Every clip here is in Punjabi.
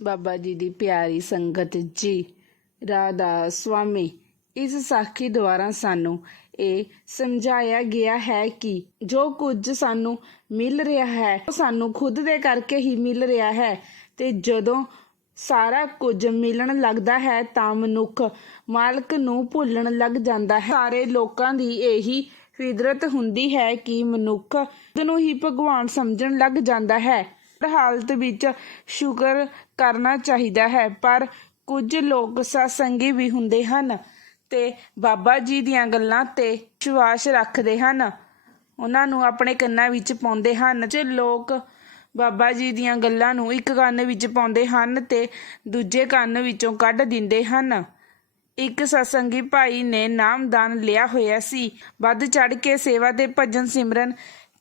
ਬਾਬਾ ਜੀ ਦੀ ਪਿਆਰੀ ਸੰਗਤ ਜੀ, ਰਾਧਾ ਸੁਆਮੀ, ਇਸ ਸਾਖੀ ਦੁਆਰਾ ਸਾਨੂੰ ਇਹ ਸਮਝਾਇਆ ਗਿਆ ਹੈ ਕਿ ਜੋ ਕੁਝ ਸਾਨੂੰ ਮਿਲ ਰਿਹਾ ਹੈ, ਉਹ ਸਾਨੂੰ ਖੁਦ ਦੇ ਕਰਕੇ ਹੀ ਮਿਲ ਰਿਹਾ ਹੈ ਤੇ ਜਦੋਂ ਸਾਰਾ ਕੁਝ ਮਿਲਣ ਲੱਗਦਾ ਹੈ ਤਾਂ ਮਨੁੱਖ ਮਾਲਕ ਨੂੰ ਭੁੱਲਣ ਲੱਗ ਜਾਂਦਾ ਹੈ। ਸਾਰੇ ਲੋਕਾਂ ਦੀ ਇਹੀ ਫਿਦਰਤ ਹੁੰਦੀ ਹੈ ਕਿ ਮਨੁੱਖ ਖੁਦ ਨੂੰ ਹੀ ਭਗਵਾਨ ਸਮਝਣ ਲੱਗ ਜਾਂਦਾ ਹੈ। ਹਰ ਹਾਲਤ ਵਿੱਚ ਸ਼ੁਕਰ ਕਰਨਾ ਚਾਹੀਦਾ ਹੈ, ਪਰ ਕੁਝ ਲੋਕ ਸਤਸੰਗੀ ਵੀ ਹੁੰਦੇ ਹਨ ਤੇ ਬਾਬਾ ਜੀ ਦੀਆਂ ਗੱਲਾਂ ਤੇ ਵਿਸ਼ਵਾਸ ਰੱਖਦੇ ਹਨ। ਉਹਨਾਂ ਨੂੰ ਆਪਣੇ ਕੰਨਾਂ ਵਿੱਚ ਪਾਉਂਦੇ ਹਨ ਜੇ ਲੋਕ ਬਾਬਾ ਜੀ ਦੀਆਂ ਗੱਲਾਂ ਨੂੰ ਇੱਕ ਕੰਨ ਵਿੱਚ ਪਾਉਂਦੇ ਹਨ ਤੇ ਦੂਜੇ ਕੰਨ ਵਿੱਚੋਂ ਕੱਢ ਦਿੰਦੇ ਹਨ। ਇੱਕ ਸਤਸੰਗੀ ਭਾਈ ਨੇ ਨਾਮਦਾਨ ਲਿਆ ਹੋਇਆ ਸੀ। ਵੱਧ ਚੜ ਕੇ ਸੇਵਾ ਤੇ ਭਜਨ ਸਿਮਰਨ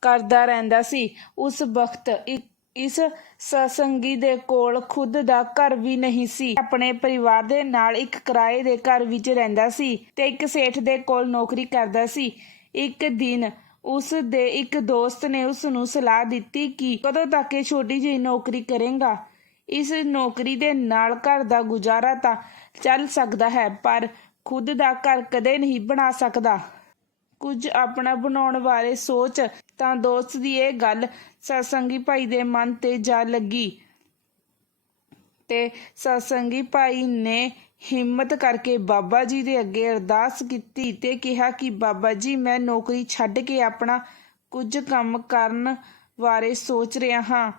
ਕਰਦਾ ਰਹਿੰਦਾ ਸੀ। ਉਸ ਵਕਤ ਇੱਕ ਇਸ ਸਤਸੰਗੀ ਦੇ ਕੋਲ ਖੁਦ ਦਾ ਘਰ ਵੀ ਨਹੀਂ ਸੀ। ਆਪਣੇ ਪਰਿਵਾਰ ਦੇ ਨਾਲ ਇੱਕ ਕਿਰਾਏ ਦੇ ਘਰ ਵਿੱਚ ਰਹਿੰਦਾ ਸੀ ਤੇ ਇੱਕ ਸੇਠ ਦੇ ਕੋਲ ਨੌਕਰੀ ਕਰਦਾ ਸੀ। ਇੱਕ ਦਿਨ ਉਸ ਦੇ ਇੱਕ ਦੋਸਤ ਨੇ ਉਸ ਨੂੰ ਸਲਾਹ ਦਿੱਤੀ ਕਿ ਕਦੋਂ ਤੱਕ ਇਹ ਛੋਟੀ ਜਿਹੀ ਨੌਕਰੀ ਕਰੇਗਾ। ਇਸ ਨੌਕਰੀ ਦੇ ਨਾਲ ਘਰ ਦਾ ਗੁਜ਼ਾਰਾ ਤਾਂ ਚੱਲ ਸਕਦਾ ਹੈ, ਪਰ ਖੁਦ ਦਾ ਘਰ ਕਦੇ ਨਹੀਂ ਬਣਾ ਸਕਦਾ। ਕੁਝ ਆਪਣਾ ਬਣਾਉਣ ਬਾਰੇ ਸੋਚ ਤਾਂ ਦੋਸਤ ਦੀ ਇਹ ਗੱਲ ਸਤਸੰਗੀ ਭਾਈ ਦੇ ਮਨ ਤੇ ਜਾ ਲੱਗੀ। ਤੇ ਸਤਸੰਗੀ ਭਾਈ ਨੇ ਹਿੰਮਤ ਕਰਕੇ ਬਾਬਾ ਜੀ ਦੇ ਅੱਗੇ ਅਰਦਾਸ ਕੀਤੀ ਤੇ ਕਿਹਾ ਕਿ ਬਾਬਾ ਜੀ, ਮੈਂ ਨੌਕਰੀ ਛੱਡ ਕੇ ਆਪਣਾ ਕੁਝ ਕੰਮ ਕਰਨ ਬਾਰੇ ਸੋਚ ਰਿਹਾ ਹਾਂ।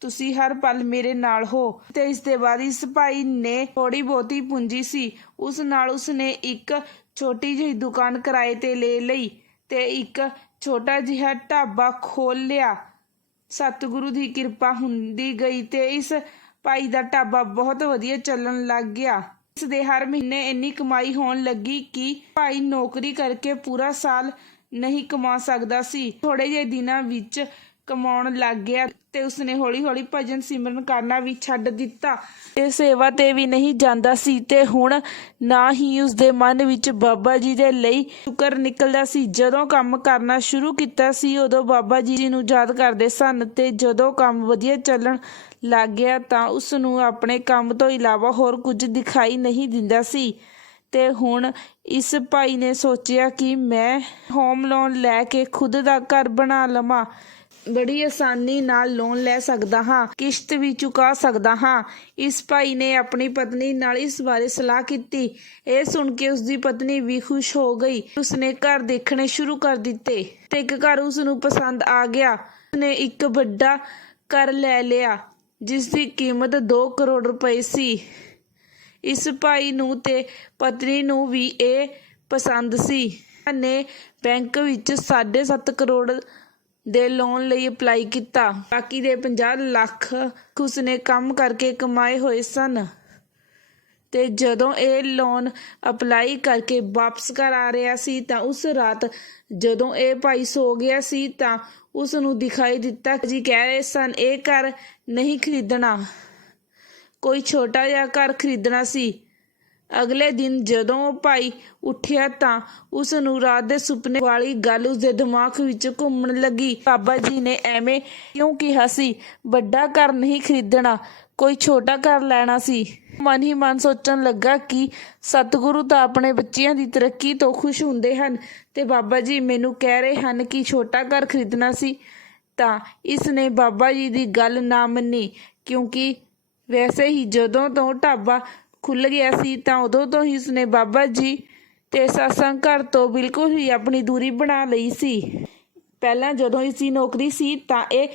ਤੁਸੀਂ ਹਰ ਪਲ ਮੇਰੇ ਨਾਲ ਹੋ। ਤੇ ਇਸ ਦੇ ਬਾਅਦ ਇਸ ਭਾਈ ਨੇ ਥੋੜੀ ਬਹੁਤੀ ਪੂੰਜੀ ਸੀ। ਉਸ ਨਾਲ ਉਸਨੇ ਇੱਕ ਛੋਟੀ ਜਿਹੀ ਦੁਕਾਨ ਕਿਰਾਏ ਤੇ ਲੈ ਲਈ ਤੇ ਇੱਕ ਛੋਟਾ ਜਿਹਾ ਢਾਬਾ ਖੋਲ ਲਿਆ ਸਤਿਗੁਰੂ ਦੀ ਕਿਰਪਾ ਹੁੰਦੀ ਗਈ ਤੇ ਇਸ ਭਾਈ ਦਾ ਢਾਬਾ ਬਹੁਤ ਵਧੀਆ ਚੱਲਣ ਲੱਗ ਗਿਆ। ਇਸ ਦੇ ਹਰ ਮਹੀਨੇ ਇੰਨੀ ਕਮਾਈ ਹੋਣ ਲੱਗੀ ਕਿ ਭਾਈ ਨੌਕਰੀ ਕਰਕੇ ਪੂਰਾ ਸਾਲ ਨਹੀਂ ਕਮਾ ਸਕਦਾ ਸੀ। ਥੋੜੇ ਜਿਹੇ ਦਿਨਾਂ ਵਿੱਚ ਕਮਾਉਣ ਲੱਗ ਗਿਆ ਤੇ ਉਸਨੇ ਹੌਲੀ-ਹੌਲੀ ਭਜਨ ਸਿਮਰਨ ਕਰਨਾ ਵੀ ਛੱਡ ਦਿੱਤਾ। ਤੇ ਸੇਵਾ ਤੇ ਵੀ ਨਹੀਂ ਜਾਂਦਾ ਸੀ ਤੇ ਹੁਣ ਨਾ ਹੀ ਉਸਦੇ ਮਨ ਵਿੱਚ ਬਾਬਾ ਜੀ ਦੇ ਲਈ ਸ਼ੁਕਰ ਨਿਕਲਦਾ ਸੀ। ਜਦੋਂ ਕੰਮ ਕਰਨਾ ਸ਼ੁਰੂ ਕੀਤਾ ਸੀ, ਉਦੋਂ ਬਾਬਾ ਜੀ ਨੂੰ ਯਾਦ ਕਰਦੇ ਸਨ ਤੇ ਜਦੋਂ ਕੰਮ ਵਧੀਆ ਚੱਲਣ ਲੱਗ ਗਿਆ ਤਾਂ ਉਸ ਨੂੰ ਆਪਣੇ ਕੰਮ ਤੋਂ ਇਲਾਵਾ ਹੋਰ ਕੁਝ ਦਿਖਾਈ ਨਹੀਂ ਦਿੰਦਾ ਸੀ। ਤੇ ਹੁਣ ਇਸ ਭਾਈ ਨੇ ਸੋਚਿਆ ਕਿ ਮੈਂ ਹੋਮ ਲੋਨ ਲੈ ਕੇ ਖੁਦ ਦਾ ਘਰ ਬਣਾ ਲਵਾਂ। ਬੜੀ ਆਸਾਨੀ ਨਾਲ ਲੋਨ ਲੈ ਸਕਦਾ ਹਾਂ, ਕਿਸ਼ਤ ਵੀ ਚੁਕਾ ਸਕਦਾ ਹਾਂ। ਇਸ ਭਾਈ ਨੇ ਆਪਣੀ ਪਤਨੀ ਨਾਲ ਇਸ ਬਾਰੇ ਸਲਾਹ ਕੀਤੀ। ਇਹ ਸੁਣ ਕੇ ਉਸ ਦੀ ਪਤਨੀ ਵੀ ਖੁਸ਼ ਹੋ ਗਈ। ਉਸਨੇ ਘਰ ਦੇਖਣੇ ਸ਼ੁਰੂ ਕਰ ਦਿੱਤੇ ਤੇ ਇੱਕ ਘਰ ਉਸ ਨੂੰ ਪਸੰਦ ਆ ਗਿਆ। ਉਸਨੇ ਇੱਕ ਵੱਡਾ ਘਰ ਲੈ ਲਿਆ, ਜਿਸ ਦੀ ਕੀਮਤ 2 ਕਰੋੜ ਰੁਪਏ ਸੀ। ਇਸ ਭਾਈ ਨੂੰ ਤੇ ਪਤਨੀ ਨੂੰ ਵੀ ਇਹ ਪਸੰਦ ਸੀ। ਨੇ ਬੈਂਕ ਵਿੱਚ 7.5 ਕਰੋੜ ਦੇ ਲੋਨ ਲਈ ਅਪਲਾਈ ਕੀਤਾ। ਬਾਕੀ ਦੇ 50 ਲੱਖ ਉਸਨੇ ਕੰਮ ਕਰਕੇ ਕਮਾਏ ਹੋਏ ਸਨ। ਤੇ ਜਦੋਂ ਇਹ ਲੋਨ ਅਪਲਾਈ ਕਰਕੇ ਵਾਪਸ ਘਰ ਆ ਰਿਹਾ ਸੀ, ਤਾਂ ਉਸ ਰਾਤ ਜਦੋਂ ਇਹ ਭਾਈ ਸੋ ਗਿਆ ਸੀ, ਤਾਂ ਉਸ ਨੂੰ ਦਿਖਾਈ ਦਿੱਤਾ ਜੀ ਕਹਿ ਰਹੇ ਸਨ, ਇਹ ਘਰ ਨਹੀਂ ਖਰੀਦਣਾ। ਕੋਈ ਛੋਟਾ ਜਿਹਾ ਘਰ ਖਰੀਦਣਾ ਸੀ। ਅਗਲੇ ਦਿਨ ਜਦੋਂ ਉਹ ਭਾਈ ਉੱਠਿਆ ਤਾਂ ਉਸ ਨੂੰ ਰਾਤ ਦੇ ਸੁਪਨੇ ਵਾਲੀ ਗੱਲ ਉਸ ਦੇ ਦਿਮਾਗ ਵਿੱਚ ਘੁੰਮਣ ਲੱਗੀ। ਬਾਬਾ ਜੀ ਨੇ ਐਵੇਂ ਕਿਉਂ ਕਿਹਾ ਸੀ? ਵੱਡਾ ਘਰ ਨਹੀਂ ਖਰੀਦਣਾ, ਕੋਈ ਛੋਟਾ ਘਰ ਲੈਣਾ ਸੀ। ਮਨ ਹੀ ਮਨ ਸੋਚਣ ਲੱਗਾ ਕਿ ਸਤਿਗੁਰੂ ਤਾਂ ਆਪਣੇ ਬੱਚਿਆਂ ਦੀ ਤਰੱਕੀ ਤੋਂ ਖੁਸ਼ ਹੁੰਦੇ ਹਨ ਤੇ ਬਾਬਾ ਜੀ ਮੈਨੂੰ ਕਹਿ ਰਹੇ ਹਨ ਕਿ ਛੋਟਾ ਘਰ ਖਰੀਦਣਾ ਸੀ। ਤਾਂ ਇਸ ਨੇ ਬਾਬਾ ਜੀ ਦੀ ਗੱਲ ਨਾ ਮੰਨੀ, ਕਿਉਂਕਿ ਵੈਸੇ ਹੀ ਜਦੋਂ ਤੋਂ ਢਾਬਾ ਖੁੱਲ ਗਿਆ ਸੀ ਤਾਂ ਉਦੋਂ ਤੋਂ ਹੀ ਉਸਨੇ ਬਾਬਾ ਜੀ ਤੇ ਸਤਸੰਗ ਘਰ ਤੋਂ ਬਿਲਕੁਲ ਹੀ ਆਪਣੀ ਦੂਰੀ ਬਣਾ ਲਈ ਸੀ। ਪਹਿਲਾਂ ਜਦੋਂ ਇਸ ਦੀ ਨੌਕਰੀ ਸੀ ਤਾਂ ਇਹ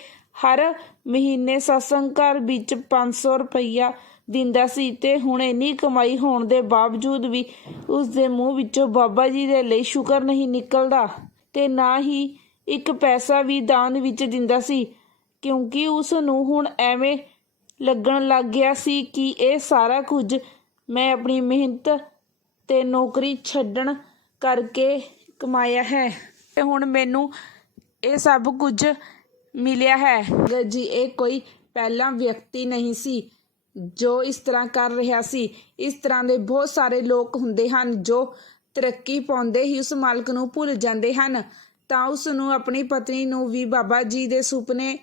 ਹਰ ਮਹੀਨੇ ਸਤਸੰਗ ਘਰ ਵਿੱਚ 500 ਰੁਪਈਆ ਦਿੰਦਾ ਸੀ ਤੇ ਹੁਣ ਇੰਨੀ ਕਮਾਈ ਹੋਣ ਦੇ ਬਾਵਜੂਦ ਵੀ ਉਸ ਦੇ ਮੂੰਹ ਵਿੱਚੋਂ ਬਾਬਾ ਜੀ ਦੇ ਲਈ ਸ਼ੁਕਰ ਨਹੀਂ ਨਿਕਲਦਾ ਤੇ ਨਾ ਹੀ ਇੱਕ ਪੈਸਾ ਵੀ ਦਾਨ ਵਿੱਚ ਦਿੰਦਾ ਸੀ, ਕਿਉਂਕਿ ਉਸ ਨੂੰ ਹੁਣ ਐਵੇਂ ਲੱਗਣ ਲੱਗ ਗਿਆ ਸੀ ਕਿ ਇਹ ਸਾਰਾ ਕੁਝ ਮੈਂ ਆਪਣੀ ਮਿਹਨਤ ਤੇ ਨੌਕਰੀ ਛੱਡਣ ਕਰਕੇ ਕਮਾਇਆ ਹੈ। ਤੇ ਹੁਣ ਮੈਨੂੰ ਇਹ ਸਭ ਕੁਝ ਮਿਲਿਆ ਹੈ। ਜੀ, ਇਹ ਕੋਈ ਪਹਿਲਾ ਵਿਅਕਤੀ ਨਹੀਂ ਸੀ ਜੋ ਇਸ ਤਰ੍ਹਾਂ ਕਰ ਰਿਹਾ ਸੀ। ਇਸ ਤਰ੍ਹਾਂ ਦੇ ਬਹੁਤ ਸਾਰੇ ਲੋਕ ਹੁੰਦੇ ਹਨ ਜੋ ਤਰੱਕੀ ਪਾਉਂਦੇ ਹੀ ਉਸ ਮਾਲਕ ਨੂੰ ਭੁੱਲ ਜਾਂਦੇ ਹਨ। ਤਾਂ ਉਸ ਨੂੰ ਆਪਣੀ ਪਤਨੀ ਨੂੰ ਵੀ ਬਾਬਾ ਜੀ ਦੇ ਸੁਪਨੇ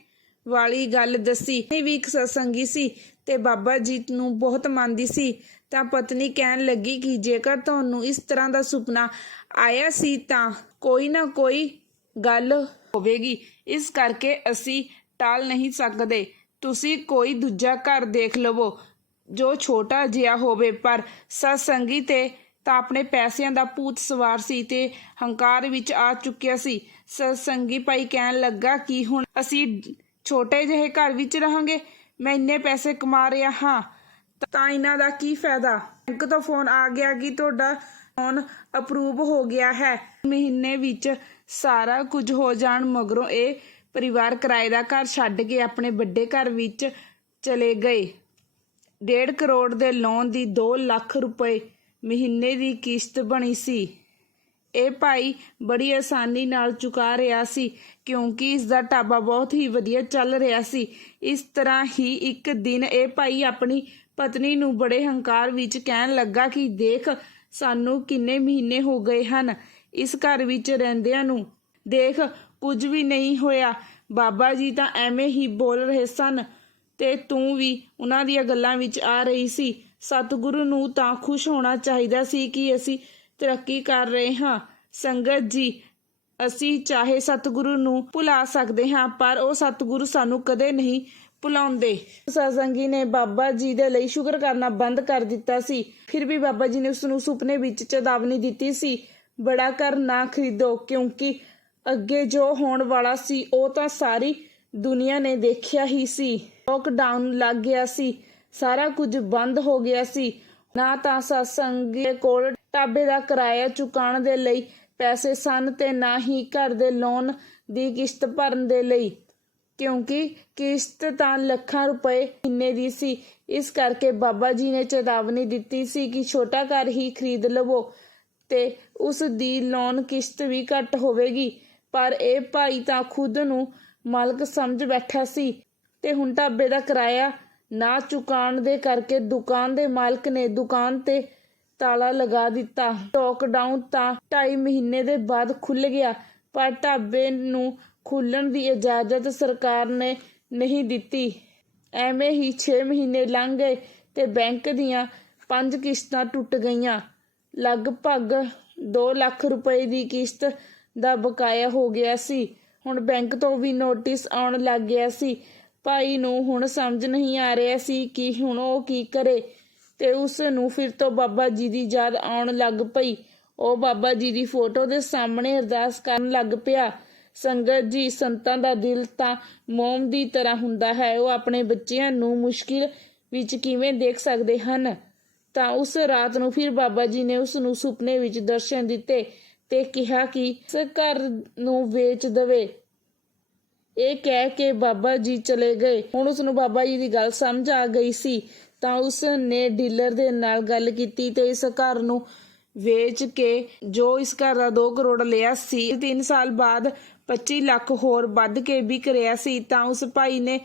ਵਾਲੀ ਗੱਲ ਦੱਸੀ। ਇਹ ਵੀ ਇੱਕ ਸਤਸੰਗੀ ਸੀ ਤੇ ਬਾਬਾ ਜੀ ਨੂੰ ਬਹੁਤ ਮੰਨਦੀ ਸੀ। ਤਾਂ ਪਤਨੀ ਕਹਿਣ ਲੱਗੀ ਕਿ ਜੇਕਰ ਤੁਹਾਨੂੰ ਇਸ ਤਰ੍ਹਾਂ ਦਾ ਸੁਪਨਾ ਆਇਆ ਸੀ ਤਾਂ ਕੋਈ ਨਾ ਕੋਈ ਗੱਲ ਹੋਵੇਗੀ। ਇਸ ਕਰਕੇ ਅਸੀਂ ਟਾਲ ਨਹੀਂ ਸਕਦੇ। ਤੁਸੀਂ ਕੋਈ ਦੂਜਾ ਘਰ ਦੇਖ ਲਵੋ, ਜੋ ਛੋਟਾ ਜਿਹਾ ਹੋਵੇ, ਪਰ ਸਤਸੰਗੀ ਤੇ ਤਾਂ ਆਪਣੇ ਪੈਸਿਆਂ ਦਾ ਭੂਤ ਸਵਾਰ ਸੀ ਤੇ ਹੰਕਾਰ ਵਿੱਚ ਆ ਚੁੱਕਿਆ ਸੀ। ਸਤਸੰਗੀ ਭਾਈ ਕਹਿਣ ਲੱਗਾ ਕਿ ਹੁਣ ਅਸੀਂ ਛੋਟੇ ਜਿਹੇ ਘਰ ਵਿੱਚ ਰਹਾਂਗੇ। ਮੈਂ ਇੰਨੇ ਪੈਸੇ ਕਮਾ ਰਿਹਾ ਹਾਂ। ਤਾਂ ਇਹਨਾਂ ਦਾ ਕੀ ਫਾਇਦਾ? ਬੈਂਕ ਤੋਂ ਫੋਨ ਆ ਗਿਆ ਕਿ ਤੁਹਾਡਾ ਲੋਨ ਅਪਰੂਵ ਹੋ ਗਿਆ ਹੈ। ਮਹੀਨੇ ਵਿੱਚ ਸਾਰਾ ਕੁਝ ਹੋ ਜਾਣ ਮਗਰੋਂ ਇਹ ਪਰਿਵਾਰ ਕਿਰਾਏ ਦਾ ਘਰ ਛੱਡ ਕੇ ਆਪਣੇ ਵੱਡੇ ਘਰ ਵਿੱਚ ਚਲੇ ਗਏ। ਡੇਢ ਕਰੋੜ ਦੇ ਲੋਨ ਦੀ 2 ਲੱਖ ਰੁਪਏ ਮਹੀਨੇ ਦੀ ਕਿਸ਼ਤ ਬਣੀ ਸੀ। ਇਹ ਭਾਈ ਬੜੀ ਆਸਾਨੀ ਨਾਲ ਚੁਕਾ ਰਿਹਾ ਸੀ, ਕਿਉਂਕਿ ਇਸ ਦਾ ਢਾਬਾ ਬਹੁਤ ਹੀ ਵਧੀਆ ਚੱਲ ਰਿਹਾ ਸੀ। ਇਸ ਤਰ੍ਹਾਂ ਹੀ ਇੱਕ ਦਿਨ ਇਹ ਭਾਈ ਆਪਣੀ ਪਤਨੀ ਨੂੰ ਬੜੇ ਹੰਕਾਰ ਵਿੱਚ ਕਹਿਣ ਲੱਗਾ ਕਿ ਦੇਖ, ਸਾਨੂੰ ਕਿੰਨੇ ਮਹੀਨੇ ਹੋ ਗਏ ਹਨ। ਇਸ ਘਰ ਵਿੱਚ ਰਹਿੰਦਿਆਂ ਨੂੰ ਦੇਖ, ਕੁਝ ਵੀ ਨਹੀਂ ਹੋਇਆ। ਬਾਬਾ ਜੀ ਤਾਂ ਐਵੇਂ ਹੀ ਬੋਲ ਰਹੇ ਸਨ ਤੇ ਤੂੰ ਵੀ ਉਹਨਾਂ ਦੀਆਂ ਗੱਲਾਂ ਵਿੱਚ ਆ ਰਹੀ ਸੀ। ਸਤਿਗੁਰੂ ਨੂੰ ਤਾਂ ਖੁਸ਼ ਹੋਣਾ ਚਾਹੀਦਾ ਸੀ ਕਿ ਅਸੀਂ ਤਰੱਕੀ ਕਰ ਰਹੇ ਹਾਂ। ਸੰਗਤ ਜੀ, ਅਸੀਂ ਚਾਹੇ ਸਤਿਗੁਰੂ ਨੂੰ ਭੁਲਾ ਸਕਦੇ ਹਾਂ, ਪਰ ਉਹ ਸਤਿਗੁਰੂ ਸਾਨੂੰ ਕਦੇ ਨਹੀਂ ਭੁਲਾਉਂਦੇ ਸਤਸੰਗੀ ਨੇ ਬਾਬਾ ਜੀ ਦੇ ਲਈ ਸ਼ੁਕਰ ਕਰਨਾ ਬੰਦ ਕਰ ਦਿੱਤਾ ਸੀ। ਫਿਰ ਵੀ ਬਾਬਾ ਜੀ ਨੇ ਉਸ ਨੂੰ ਸੁਪਨੇ ਵਿੱਚ ਚੇਤਾਵਨੀ ਦਿੱਤੀ ਸੀ। ਬੜਾ ਘਰ ਨਾ ਖਰੀਦੋ, ਕਿਉਂਕਿ ਅੱਗੇ ਜੋ ਹੋਣ ਵਾਲਾ ਸੀ, ਉਹ ਤਾਂ ਸਾਰੀ ਦੁਨੀਆ ਨੇ ਦੇਖਿਆ ਹੀ ਸੀ। ਲੋਕਡਾਊਨ ਲੱਗ ਗਿਆ ਸੀ। ਸਾਰਾ ਕੁਝ ਬੰਦ ਹੋ ਗਿਆ ਸੀ। ਨਾ ਤਾਂ ਸਤਸੰਗ ਦੇ ਕੋਲ ਢਾਬੇ ਦਾ ਕਿਰਾਇਆ ਚੁਕਾਉਣ ਦੇ ਲਈ ਪੈਸੇ ਸਨ ਤੇ ਨਾ ਹੀ ਘਰ ਦੇ ਲੋਨ ਦੀ ਕਿਸ਼ਤ ਭਰਨ ਦੇ ਲਈ। ਕਿਉਂਕਿ ਕਿਸ਼ਤ ਤਾਂ ਲੱਖਾਂ ਰੁਪਏ ਮਹੀਨੇ ਦੀ ਸੀ। ਇਸ ਕਰਕੇ ਬਾਬਾ ਜੀ ਨੇ ਚੇਤਾਵਨੀ ਦਿੱਤੀ ਸੀ ਕਿ ਛੋਟਾ ਘਰ ਹੀ ਖਰੀਦ ਲਵੋ ਤੇ ਉਸ ਦੀ ਲੋਨ ਕਿਸ਼ਤ ਵੀ ਘੱਟ ਹੋਵੇਗੀ। ਪਰ ਇਹ ਭਾਈ ਤਾਂ ਖੁਦ ਨੂੰ ਮਾਲਕ ਸਮਝ ਬੈਠਾ ਸੀ ਤੇ ਹੁਣ ਢਾਬੇ ਦਾ ਕਿਰਾਇਆ ਨਾ ਚੁਕਾਉਣ ਦੇ ਕਰਕੇ ਦੁਕਾਨ ਦੇ ਮਾਲਕ ਨੇ ਦੁਕਾਨ ਤੇ ਤਾਲਾ ਲਗਾ ਦਿੱਤਾ। ਲੋਕਡਾਊਨ ਤਾਂ 2.5 ਮਹੀਨੇ ਦੇ ਬਾਅਦ ਖੁੱਲ ਗਿਆ, ਪਰ ਢਾਬੇ ਨੂੰ ਖੁੱਲਣ ਦੀ ਇਜਾਜ਼ਤ ਸਰਕਾਰ ਨੇ ਨਹੀਂ ਦਿੱਤੀ। ਐਵੇਂ ਹੀ 6 ਮਹੀਨੇ ਲੰਘ ਗਏ ਤੇ ਬੈਂਕ ਦੀਆਂ ਪੰਜ ਕਿਸ਼ਤਾਂ ਟੁੱਟ ਗਈਆਂ। ਲਗਭਗ 2 ਲੱਖ ਰੁਪਏ ਦੀ ਕਿਸ਼ਤ ਦਾ ਬਕਾਇਆ ਹੋ ਗਿਆ ਸੀ। ਹੁਣ ਬੈਂਕ ਤੋਂ ਵੀ ਨੋਟਿਸ ਆਉਣ ਲੱਗ ਗਿਆ ਸੀ। ਭਾਈ ਨੂੰ ਹੁਣ ਸਮਝ ਨਹੀਂ ਆ ਰਿਹਾ ਸੀ ਕਿ ਹੁਣ ਉਹ ਕੀ ਕਰੇ ਤੇ ਉਸ ਨੂੰ ਫਿਰ ਤੋਂ ਬਾਬਾ ਜੀ ਦੀ ਯਾਦ ਆਉਣ ਲੱਗ ਪਈ। ਉਹ ਬਾਬਾ ਜੀ ਦੀ ਫੋਟੋ ਦੇ ਸਾਹਮਣੇ ਅਰਦਾਸ ਕਰਨ ਲੱਗ ਪਿਆ। ਸੰਗਤ ਜੀ ਸੰਤਾਂ ਦਾ ਦਿਲ ਤਾਂ ਮੋਮ ਦੀ ਤਰ੍ਹਾਂ ਹੁੰਦਾ ਹੈ। ਉਹ ਆਪਣੇ ਬੱਚਿਆਂ ਨੂੰ ਮੁਸ਼ਕਿਲ ਵਿੱਚ ਕਿਵੇਂ ਦੇਖ ਸਕਦੇ ਹਨ? ਤਾਂ ਉਸ ਰਾਤ ਨੂੰ ਫਿਰ ਬਾਬਾ ਜੀ ਨੇ ਉਸ ਨੂੰ ਸੁਪਨੇ ਵਿੱਚ ਦਰਸ਼ਨ ਦਿੱਤੇ ਤੇ ਕਿਹਾ ਕਿ ਇਸ ਘਰ ਨੂੰ ਵੇਚ ਦਵੇ। ਇਹ ਕਹਿ ਕੇ ਬਾਬਾ ਜੀ ਚਲੇ ਗਏ। ਹੁਣ ਉਸ ਨੂੰ ਬਾਬਾ ਜੀ ਦੀ ਗੱਲ ਸਮਝ ਆ ਗਈ ਸੀ। ਤਾਂ ਉਸ ਨੇ ਡੀਲਰ ਦੇ ਨਾਲ ਗੱਲ ਕੀਤੀ ਤੇ ਇਸ ਘਰ ਨੂੰ ਵੇਚ ਕੇ ਜੋ ਇਸ ਘਰ ਦਾ 2 ਕਰੋੜ ਲਿਆ ਸੀ 3 ਸਾਲ ਬਾਅਦ 25 ਲੱਖ ਹੋਰ ਵੱਧ ਕੇ ਵਿਕ ਰਿਹਾ ਸੀ, ਤਾਂ ਉਸ ਭਾਈ ਨੇ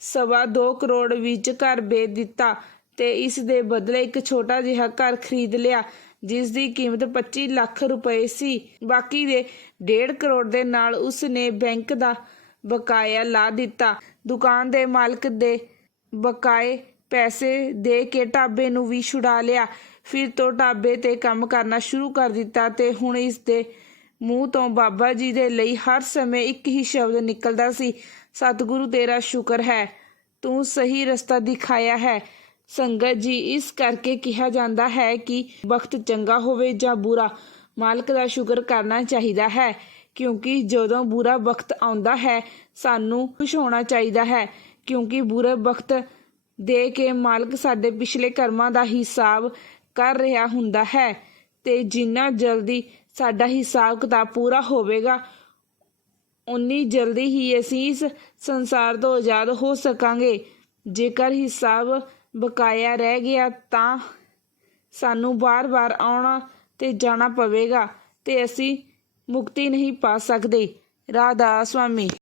ਸਵਾ 2 ਕਰੋੜ ਵਿੱਚ ਘਰ ਵੇਚ ਦਿੱਤਾ ਤੇ ਇਸ ਦੇ ਬਦਲੇ ਇੱਕ ਛੋਟਾ ਜਿਹਾ ਘਰ ਖਰੀਦ ਲਿਆ, ਜਿਸ ਦੀ ਕੀਮਤ 25 ਲੱਖ ਰੁਪਏ ਸੀ। ਬਾਕੀ ਦੇ 1.5 ਕਰੋੜ ਦੇ ਨਾਲ ਉਸ ਨੇ ਬੈਂਕ ਦਾ ਬਕਾਇਆ ਲਾ ਦਿੱਤਾ। ਦੁਕਾਨ ਦੇ ਮਾਲਕ ਦੇ ਬਕਾਏ ਪੈਸੇ ਦੇ ਕੇ ਢਾਬੇ ਨੂੰ ਵੀ ਛੁਡਾ ਲਿਆ। ਫਿਰ ਤੋਂ ਢਾਬੇ ਤੇ ਕੰਮ ਕਰਨਾ ਸ਼ੁਰੂ ਕਰ ਦਿੱਤਾ ਤੇ ਹੁਣ ਇਸ ਦੇ ਮੂੰਹ ਤੋਂ ਬਾਬਾ ਜੀ ਦੇ ਲਈ ਹਰ ਸਮੇਂ ਇੱਕ ਹੀ ਸ਼ਬਦ ਨਿਕਲਦਾ ਸੀ, ਸਤਿਗੁਰੂ ਤੇਰਾ ਸ਼ੁਕਰ ਹੈ, ਤੂੰ ਸਹੀ ਰਸਤਾ ਦਿਖਾਇਆ ਹੈ। ਸੰਗਤ ਜੀ ਇਸ ਕਰਕੇ ਕਿਹਾ ਜਾਂਦਾ ਹੈ ਕਿ ਵਕਤ ਚੰਗਾ ਹੋਵੇ ਜਾਂ ਬੁਰਾ, ਮਾਲਕ ਦਾ ਸ਼ੁਕਰ ਕਰਨਾ ਚਾਹੀਦਾ ਹੈ, ਕਿਉਂਕਿ ਜਦੋਂ ਬੁਰਾ ਵਕਤ ਆਉਂਦਾ ਹੈ, ਸਾਨੂੰ ਖੁਸ਼ ਹੋਣਾ ਚਾਹੀਦਾ ਹੈ, ਕਿਉਂਕਿ ਬੁਰੇ ਵਕਤ ਦੇ ਕੇ ਮਾਲਕ ਸਾਡੇ ਪਿਛਲੇ ਕਰਮਾਂ ਦਾ ਹਿਸਾਬ ਕਰ ਰਿਹਾ ਹੁੰਦਾ ਹੈ, ਤੇ ਜਿੰਨਾ ਜਲਦੀ ਸਾਡਾ ਹਿਸਾਬ ਕਿਤਾਬ ਪੂਰਾ ਹੋਵੇਗਾ, ਉਨੀ ਜਲਦੀ ਹੀ ਅਸੀਂ ਇਸ ਸੰਸਾਰ ਤੋਂ ਆਜ਼ਾਦ ਹੋ ਸਕਾਂਗੇ। ਜੇਕਰ ਹਿਸਾਬ ਬਕਾਇਆ ਰਹਿ ਗਿਆ ਤਾਂ ਸਾਨੂੰ ਬਾਰ-ਬਾਰ ਆਉਣਾ ਤੇ ਜਾਣਾ ਪਵੇਗਾ ਤੇ ਅਸੀਂ ਮੁਕਤੀ ਨਹੀਂ ਪਾ ਸਕਦੇ। ਰਾਧਾ ਸੁਆਮੀ